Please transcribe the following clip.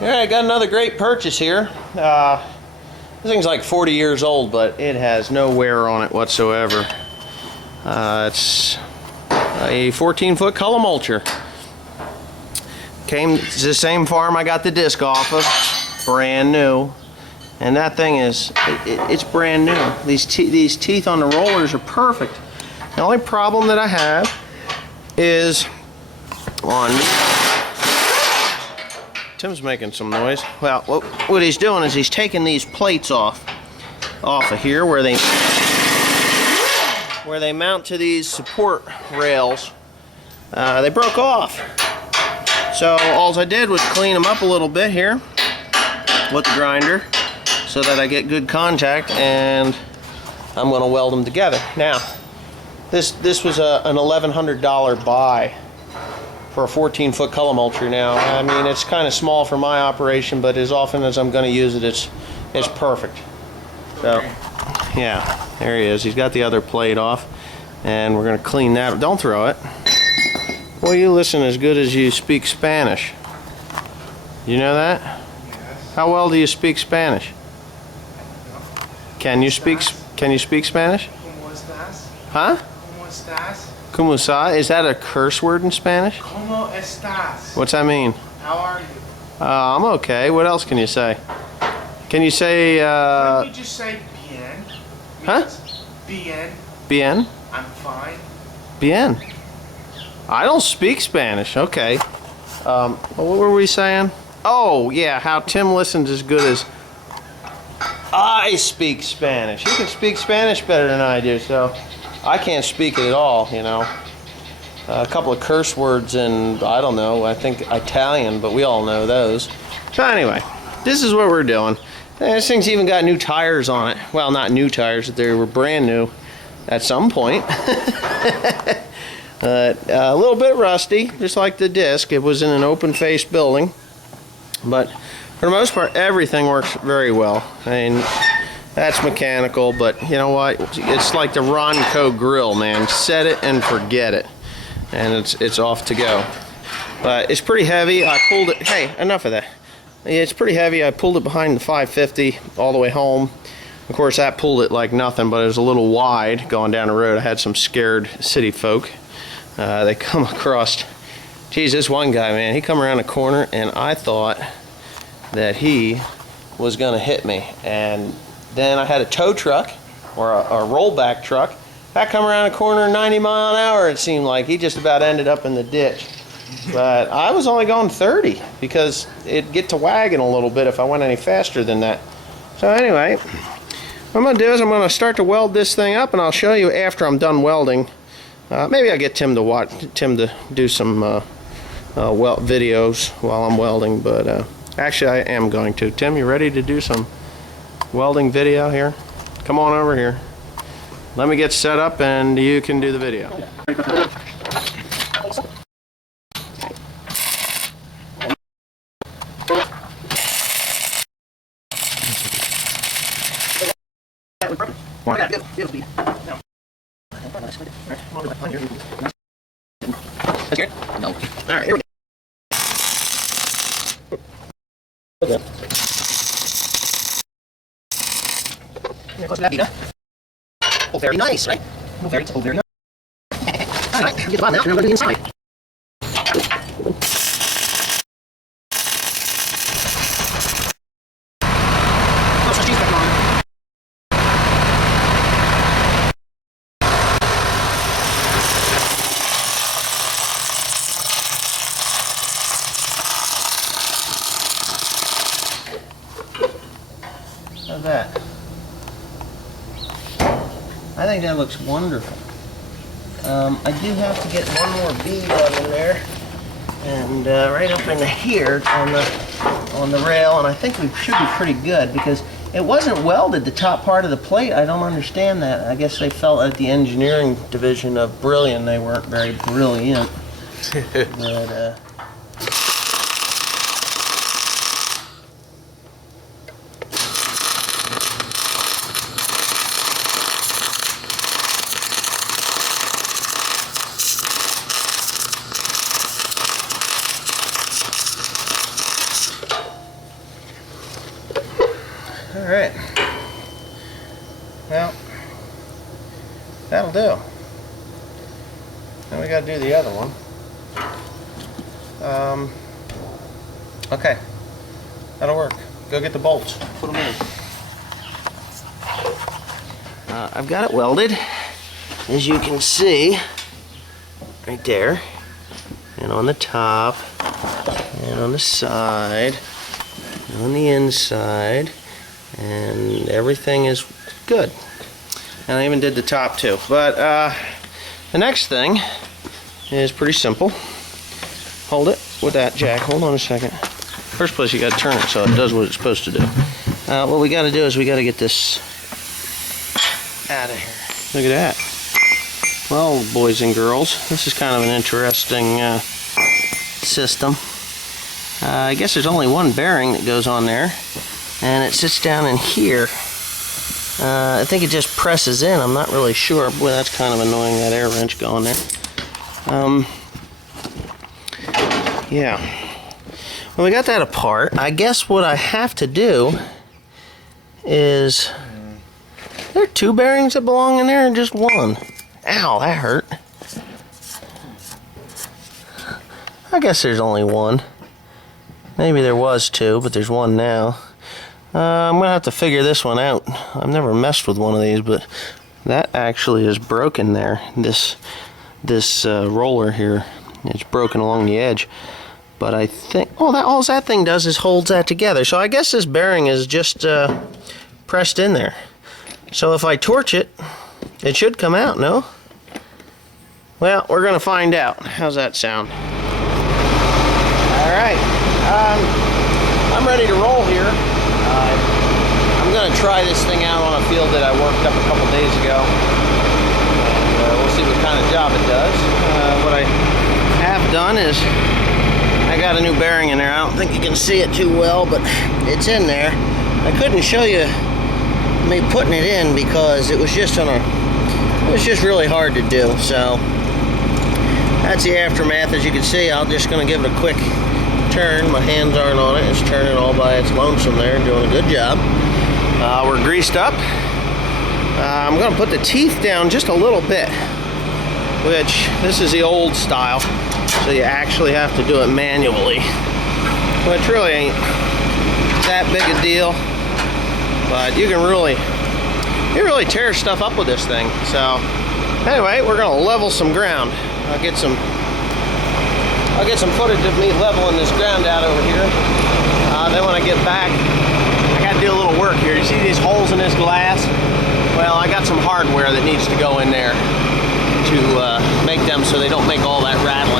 Yeah, I got another great purchase here. This thing's like 40 years old, but it has no wear on it whatsoever. It's a 14-foot color mulcher. Came to the same farm I got the disc off of, brand new. And that thing is, it's brand new. These teeth on the rollers are perfect. The only problem that I have is on... Tim's making some noise. Well, what he's doing is he's taking these plates off of here where they mount to these support rails. They broke off. So all I did was clean them up a little bit here with the grinder so that I get good contact, and I'm going to weld them together. Now, this was an $1,100 buy for a 14-foot color mulcher. Now, I mean, it's kind of small for my operation, but as often as I'm going to use it, it's perfect. So, yeah, there he is. He's got the other plate off, and we're going to clean that. Don't throw it. Well, you listen as good as you speak Spanish. You know that? Yes. How well do you speak Spanish? Can you speak Spanish? ¿Cómo estás? Huh? ¿Cómo estás? ¿Cómo está? Is that a curse word in Spanish? ¿Cómo estás? What's that mean? How are you? I'm okay. What else can you say? Can you say, Let me just say bien. Huh? Bien. bien? I'm fine. Bien. I don't speak Spanish. Okay. What were we saying? Oh, yeah, how Tim listens as good as I speak Spanish. He can speak Spanish better than I do, so I can't speak it at all, you know. A couple of curse words in, I don't know, I think Italian, but we all know those. So anyway, this is what we're doing. And this thing's even got new tires on it. Well, not new tires, they were brand new at some point. A little bit rusty, just like the disc. It was in an open-faced building. But for the most part, everything works very well. I mean, that's mechanical, but you know what? It's like the Ronco grill, man. Set it and forget it. And it's off to go. But it's pretty heavy. I pulled it. Hey, enough of that. It's pretty heavy. I pulled it behind the 550 all the way home. Of course, that pulled it like nothing, but it was a little wide going down the road. I had some scared city folk. They come across. Geez, this one guy, man, he come around the corner, and I thought that he was going to hit me. And then I had a tow truck, or a rollback truck, that come around the corner 90 miles an hour, it seemed like. He just about ended up in the ditch. But I was only going 30, because it'd get to wagging a little bit if I went any faster than that. So anyway, what I'm going to do is I'm going to start to weld this thing up, and I'll show you after I'm done welding. Maybe I'll get Tim to do some weld videos while I'm welding, but actually I am going to. Tim, you ready to do some welding video here? Come on over here. Let me get set up and you can do the video. No. All right, here we go. Oh, very nice, right? Oh, very nice. All right, get the bottom out, and I'm going to do the inside. How's that? I think that looks wonderful. I do have to get one more bead on in there, and right up in here on the rail, and I think we should be pretty good because it wasn't welded, the top part of the plate. I don't understand that. I guess they felt at the engineering division of Brillion they weren't very brilliant. But Alright. Well, that'll do. Now we gotta do the other one. Okay. That'll work. Go get the bolts. Put them in. I've got it welded, as you can see, right there, and on the top, and on the side, and on the inside, and everything is good. And I even did the top too. But the next thing is pretty simple. Hold it with that jack. Hold on a second. First place, you got to turn it so it does what it's supposed to do. What we got to do is we got to get this out of here. Look at that. Well, boys and girls, this is kind of an interesting system. I guess there's only one bearing that goes on there, and it sits down in here. I think it just presses in. I'm not really sure. Boy, that's kind of annoying, that air wrench going there. Yeah. Well, we got that apart. I guess what I have to do is... There are two bearings that belong in there and just one. Ow, that hurt. I guess there's only one. Maybe there was two, but there's one now. I'm going to have to figure this one out. I've never messed with one of these, but that actually is broken there. This roller here, it's broken along the edge. But I think, oh, all that thing does is holds that together. So I guess this bearing is just pressed in there. So if I torch it, it should come out, no? Well, we're going to find out. How's that sound? All right. I'm ready to roll here. I'm going to try this thing out on a field that I worked up a couple days ago. And we'll see what kind of job it does. What I have done is I got a new bearing in there. I don't think you can see it too well, but it's in there. I couldn't show you me putting it in because it was just really hard to do. So that's the aftermath. As you can see, I'm just going to give it a quick turn. My hands aren't on it. It's turning all by its lonesome there, doing a good job. We're greased up. I'm going to put the teeth down just a little bit, which this is the old style, so you actually have to do it manually, which really ain't that big a deal, but you can really tear stuff up with this thing. So anyway, we're going to level some ground. I'll get some footage of me leveling this ground out over here. Then when I get back, I got to do a little work here. You see these holes in this glass? Well, I got some hardware that needs to go in there to make them so they don't make all that rattling